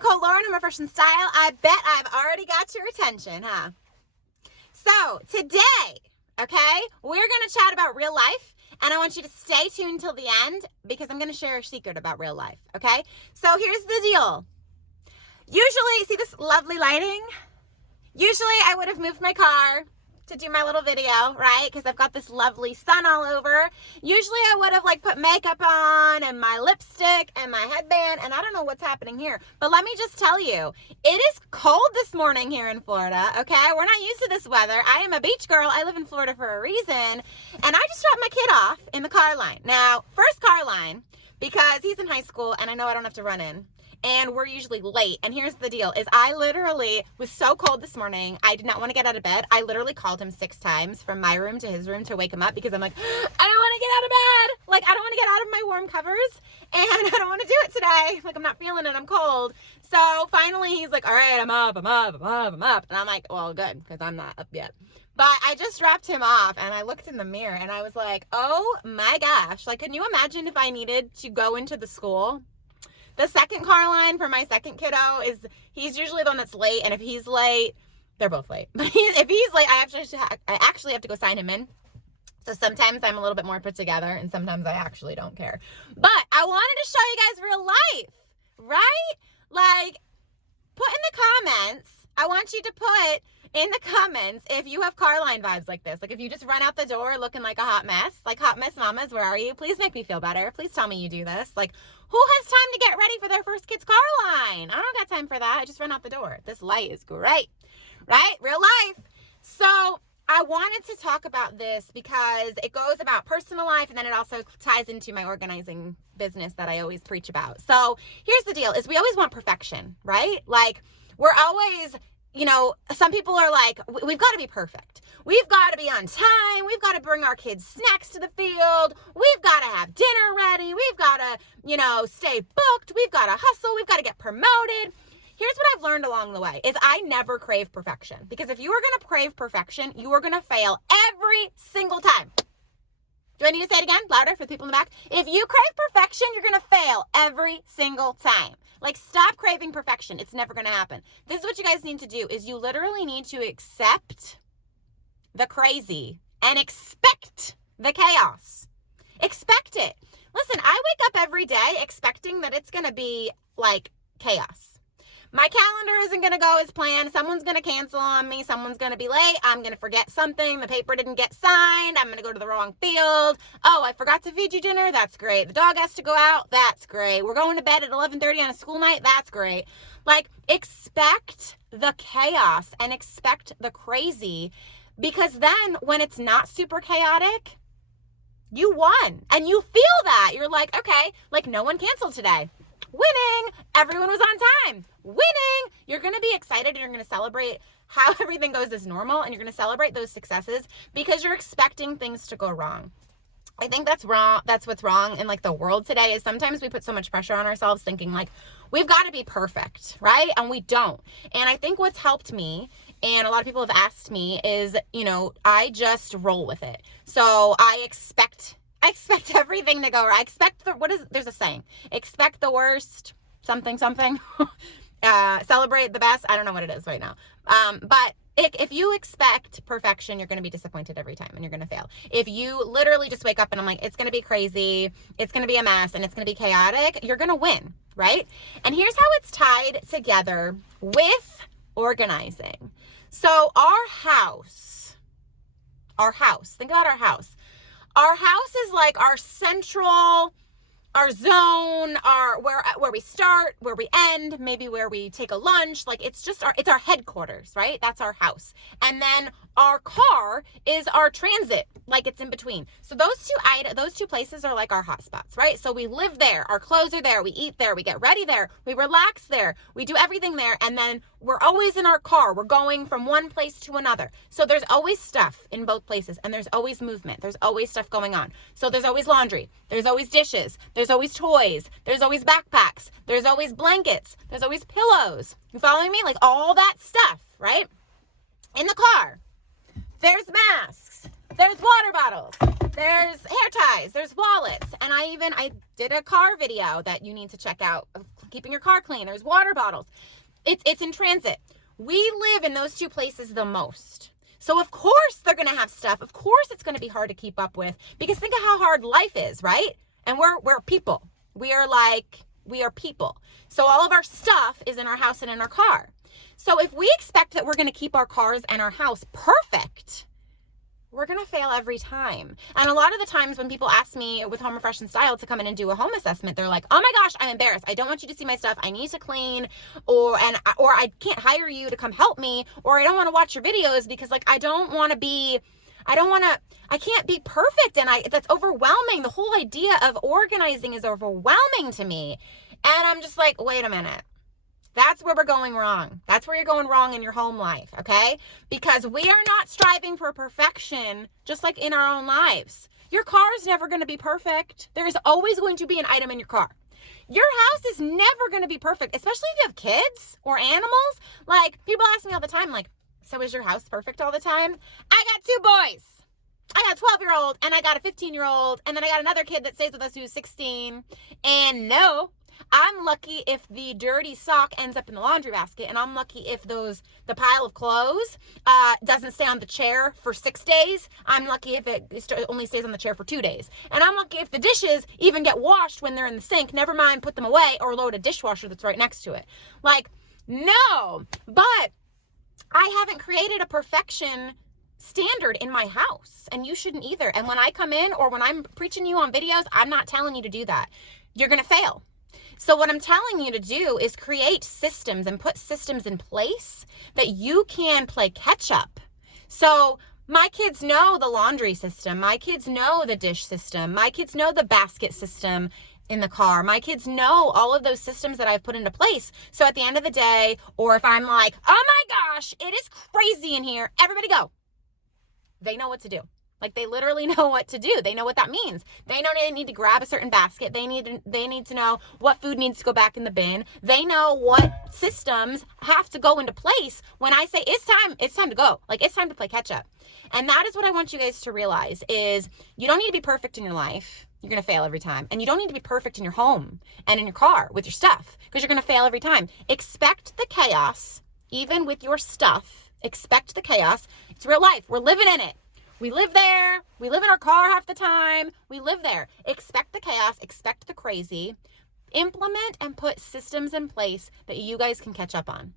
Nicole Lauren. I'm a Fresh in Style. I bet I've already got your attention, huh? So today, okay, we're going to chat about real life, and I want you to stay tuned till the end because I'm going to share a secret about real life, okay? So here's the deal. Usually, see this lovely lighting? Usually I would have moved my car to do my little video, right? Because I've got this lovely sun all over. Usually I would have put makeup on and my lipstick and my headband, and I don't know what's happening here. But let me just tell you, it is cold this morning here in Florida, okay? We're not used to this weather. I am a beach girl. I live in Florida for a reason. And I just dropped my kid off in the Carline. Now, first Carline, because he's in high school and I know I don't have to run in. And we're usually late. And here's the deal, is I literally was so cold this morning, I did not want to get out of bed. I literally called him 6 times from my room to his room to wake him up because I'm like, I don't want to get out of bed. I don't want to get out of my warm covers. And I don't want to do it today. I'm not feeling it. I'm cold. So finally he's like, all right, I'm up. And I'm like, well, good, because I'm not up yet. But I just dropped him off and I looked in the mirror and I was like, oh my gosh. Can you imagine if I needed to go into the school? The second Carline for my second kiddo he's usually the one that's late. And if he's late, they're both late. But if he's late, I actually have to go sign him in. So sometimes I'm a little bit more put together and sometimes I actually don't care. But I wanted to show you guys real life, right? Put in the comments. I want you to put in the comments if you have Carline vibes like this. If you just run out the door looking like a hot mess, hot mess mamas, where are you? Please make me feel better. Please tell me you do this. Who has time to get ready for their first kid's Carline? I don't got time for that. I just run out the door. This light is great, right? Real life. So I wanted to talk about this because it goes about personal life and then it also ties into my organizing business that I always preach about. So here's the deal, is we always want perfection, right? We're always, some people are like, we've got to be perfect. We've got to be on time. We've got to bring our kids snacks to the field. We've got to have dinner ready. We've got to, stay booked. We've got to hustle. We've got to get promoted. Here's what I've learned along the way is I never crave perfection, because if you are going to crave perfection, you are going to fail every single time. Do I need to say it again louder for the people in the back? If you crave perfection, you're going to fail every single time. Stop craving perfection. It's never going to happen. This is what you guys need to do, is you literally need to accept the crazy and expect the chaos. Expect it. Listen, I wake up every day expecting that it's going to be chaos. My calendar isn't going to go as planned. Someone's going to cancel on me. Someone's going to be late. I'm going to forget something. The paper didn't get signed. I'm going to go to the wrong field. Oh, I forgot to feed you dinner. That's great. The dog has to go out. That's great. We're going to bed at 11:30 on a school night. That's great. Expect the chaos and expect the crazy, because then when it's not super chaotic, you won. And you feel that. You're like, okay, no one canceled today. Winning. Everyone was on time. Winning. You're going to be excited and you're going to celebrate how everything goes as normal, and you're going to celebrate those successes because you're expecting things to go wrong. I think that's wrong. That's what's wrong in the world today, is sometimes we put so much pressure on ourselves thinking we've got to be perfect, right? And we don't. And I think what's helped me, and a lot of people have asked me, is, I just roll with it. So I expect everything to go right. There's a saying, expect the worst, something, celebrate the best. I don't know what it is right now. But if you expect perfection, you're going to be disappointed every time and you're going to fail. If you literally just wake up and I'm like, it's going to be crazy, it's going to be a mess, and it's going to be chaotic, you're going to win, right? And here's how it's tied together with organizing. So our house, think about our house. Our house is our central, our zone, where we start, where we end, maybe where we take a lunch. It's our headquarters, right? That's our house. And then our car is our transit, it's in between. So those two places are our hot spots, right? So we live there, our clothes are there, we eat there, we get ready there, we relax there, we do everything there, and then we're always in our car. We're going from one place to another. So there's always stuff in both places, and there's always movement. There's always stuff going on. So there's always laundry, there's always dishes, there's always toys, there's always backpacks, there's always blankets, there's always pillows. You following me? All that stuff, right? In the car. There's masks. There's water bottles. There's hair ties. There's wallets. And I did a car video that you need to check out of keeping your car clean. There's water bottles. It's in transit. We live in those two places the most. So of course they're going to have stuff. Of course it's going to be hard to keep up with, because think of how hard life is, right? And we're people. We are people. So all of our stuff is in our house and in our car. So if we expect that we're going to keep our cars and our house perfect, we're going to fail every time. And a lot of the times when people ask me with Home Refresh and Style to come in and do a home assessment, they're like, oh my gosh, I'm embarrassed. I don't want you to see my stuff. I need to clean, or I can't hire you to come help me, or I don't want to watch your videos because like, I can't be perfect. And that's overwhelming. The whole idea of organizing is overwhelming to me. And I'm just like, wait a minute. That's where we're going wrong. That's where you're going wrong in your home life, okay? Because we are not striving for perfection, just like in our own lives. Your car is never going to be perfect. There is always going to be an item in your car. Your house is never going to be perfect, especially if you have kids or animals. Like, people ask me all the time, like, so is your house perfect all the time? I got 2 boys. I got a 12-year-old and I got a 15-year-old, and then I got another kid that stays with us who's 16. And no, I'm lucky if the dirty sock ends up in the laundry basket, and I'm lucky if the pile of clothes doesn't stay on the chair for 6 days. I'm lucky if it only stays on the chair for 2 days. And I'm lucky if the dishes even get washed when they're in the sink, never mind put them away or load a dishwasher that's right next to it. Like, no, but I haven't created a perfection standard in my house, and you shouldn't either. And when I come in or when I'm preaching you on videos, I'm not telling you to do that. You're going to fail. So what I'm telling you to do is create systems and put systems in place that you can play catch up. So my kids know the laundry system. My kids know the dish system. My kids know the basket system in the car. My kids know all of those systems that I've put into place. So at the end of the day, or if I'm like, oh my gosh, it is crazy in here, everybody go. They know what to do. Like, they literally know what to do. They know what that means. They know they need to grab a certain basket. They need to know what food needs to go back in the bin. They know what systems have to go into place when I say it's time to go. Like, it's time to play catch up. And that is what I want you guys to realize is you don't need to be perfect in your life. You're going to fail every time. And you don't need to be perfect in your home and in your car with your stuff, because you're going to fail every time. Expect the chaos, even with your stuff. Expect the chaos. It's real life. We're living in it. We live there. We live in our car half the time. We live there. Expect the chaos. Expect the crazy. Implement and put systems in place that you guys can catch up on.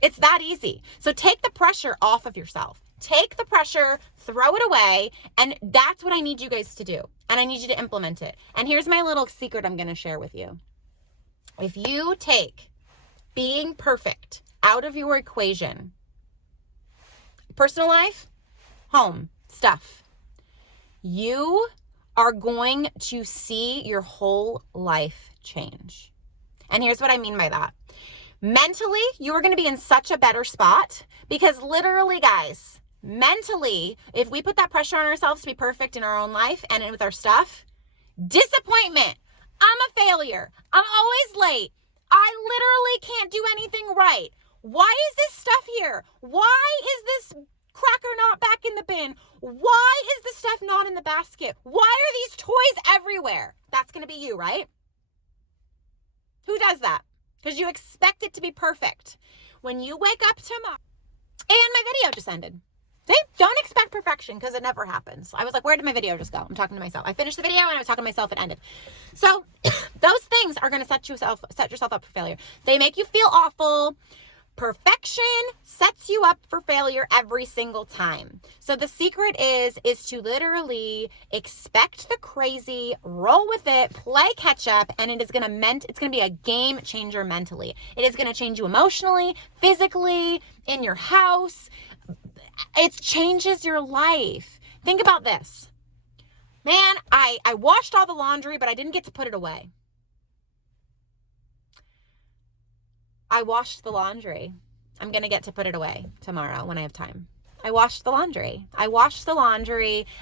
It's that easy. So take the pressure off of yourself. Take the pressure, throw it away, and that's what I need you guys to do. And I need you to implement it. And here's my little secret I'm going to share with you. If you take being perfect out of your equation, personal life, home, stuff, you are going to see your whole life change. And here's what I mean by that. Mentally, you are going to be in such a better spot, because literally, guys, mentally, if we put that pressure on ourselves to be perfect in our own life and with our stuff, disappointment. I'm a failure. I'm always late. I literally can't do anything right. Why is this stuff here? Why is this cracker not back in the bin? Why is the stuff not in the basket? Why are these toys everywhere? That's going to be you, right? Who does that? Because you expect it to be perfect. When you wake up tomorrow, and my video just ended. See? Don't expect perfection, because it never happens. I was like, where did my video just go? I'm talking to myself. I finished the video and I was talking to myself. It ended. So those things are going to set yourself up for failure. They make you feel awful. Perfection sets you up for failure every single time. So the secret is to literally expect the crazy, roll with it, play catch up, and it's going to be a game changer mentally. It is going to change you emotionally, physically, in your house. It changes your life. Think about this. Man, I washed all the laundry, but I didn't get to put it away. I washed the laundry. I'm going to get to put it away tomorrow when I have time. I washed the laundry. And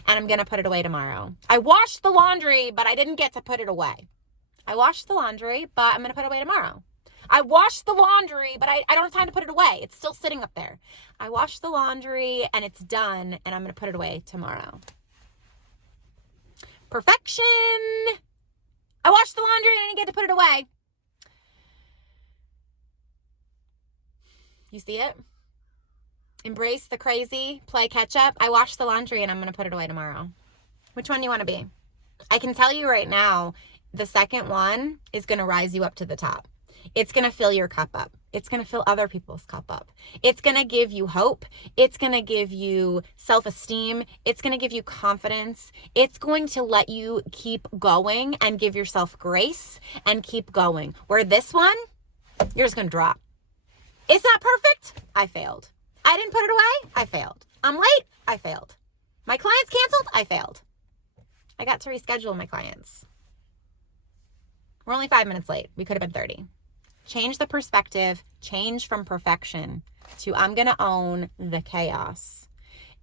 I'm going to put it away tomorrow. I washed the laundry, but I didn't get to put it away. I washed the laundry, but I'm going to put it away tomorrow. I washed the laundry, but I don't have time to put it away. It's still sitting up there. I washed the laundry and it's done, and I'm going to put it away tomorrow. Perfection. I washed the laundry and I didn't get to put it away. You see it? Embrace the crazy, play catch up. I washed the laundry and I'm going to put it away tomorrow. Which one do you want to be? I can tell you right now, the second one is going to rise you up to the top. It's going to fill your cup up. It's going to fill other people's cup up. It's going to give you hope. It's going to give you self-esteem. It's going to give you confidence. It's going to let you keep going and give yourself grace and keep going. Where this one, you're just going to drop. It's not perfect. I failed. I didn't put it away. I failed. I'm late. I failed. My clients canceled. I failed. I got to reschedule my clients. We're only 5 minutes late. We could have been 30. Change the perspective. Change from perfection to I'm going to own the chaos.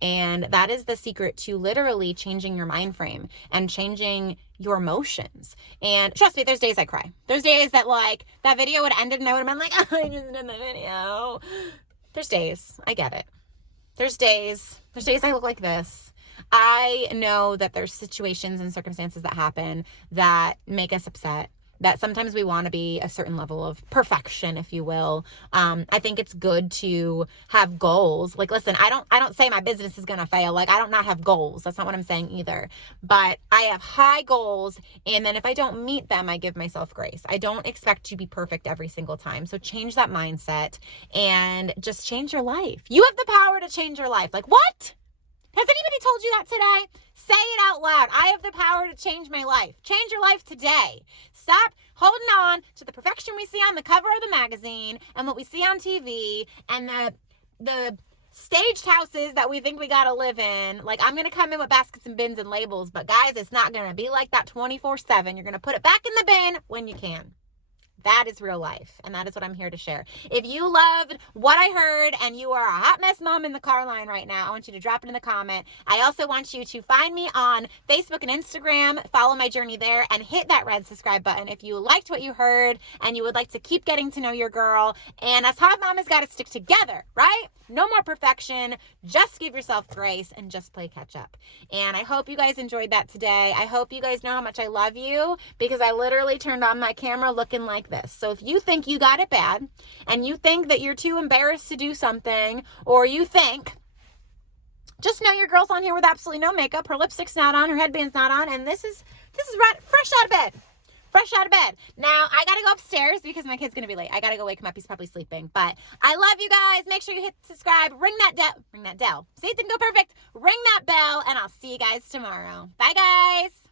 And that is the secret to literally changing your mind frame and changing your emotions. And trust me, there's days I cry. There's days that like that video would have ended and I would have been like, oh, I just did the video. There's days. I get it. There's days I look like this. I know that there's situations and circumstances that happen that make us upset, that sometimes we want to be a certain level of perfection, if you will. I think it's good to have goals. Like, listen, I don't say my business is going to fail. Like, I don't not have goals. That's not what I'm saying either. But I have high goals. And then if I don't meet them, I give myself grace. I don't expect to be perfect every single time. So change that mindset and just change your life. You have the power to change your life. Like, what? Has anybody told you that today? Say it out loud. I have the power to change my life. Change your life today. Stop holding on to the perfection we see on the cover of the magazine and what we see on TV and the staged houses that we think we got to live in. Like, I'm going to come in with baskets and bins and labels, but guys, it's not going to be like that 24/7. You're going to put it back in the bin when you can. That is real life, and that is what I'm here to share. If you loved what I heard and you are a hot mess mom in the Carline right now, I want you to drop it in the comment. I also want you to find me on Facebook and Instagram, follow my journey there, and hit that red subscribe button if you liked what you heard and you would like to keep getting to know your girl. And us hot mamas got to stick together, right? No more perfection. Just give yourself grace and just play catch up. And I hope you guys enjoyed that today. I hope you guys know how much I love you because I literally turned on my camera looking like this. So if you think you got it bad and you think that you're too embarrassed to do something, or you think, just know your girl's on here with absolutely no makeup, her lipstick's not on, her headband's not on, and this is right fresh out of bed. Fresh out of bed. Now, I got to go upstairs because my kid's going to be late. I got to go wake him up. He's probably sleeping. But I love you guys. Make sure you hit subscribe. Ring that bell. See, it didn't go perfect. Ring that bell, and I'll see you guys tomorrow. Bye, guys.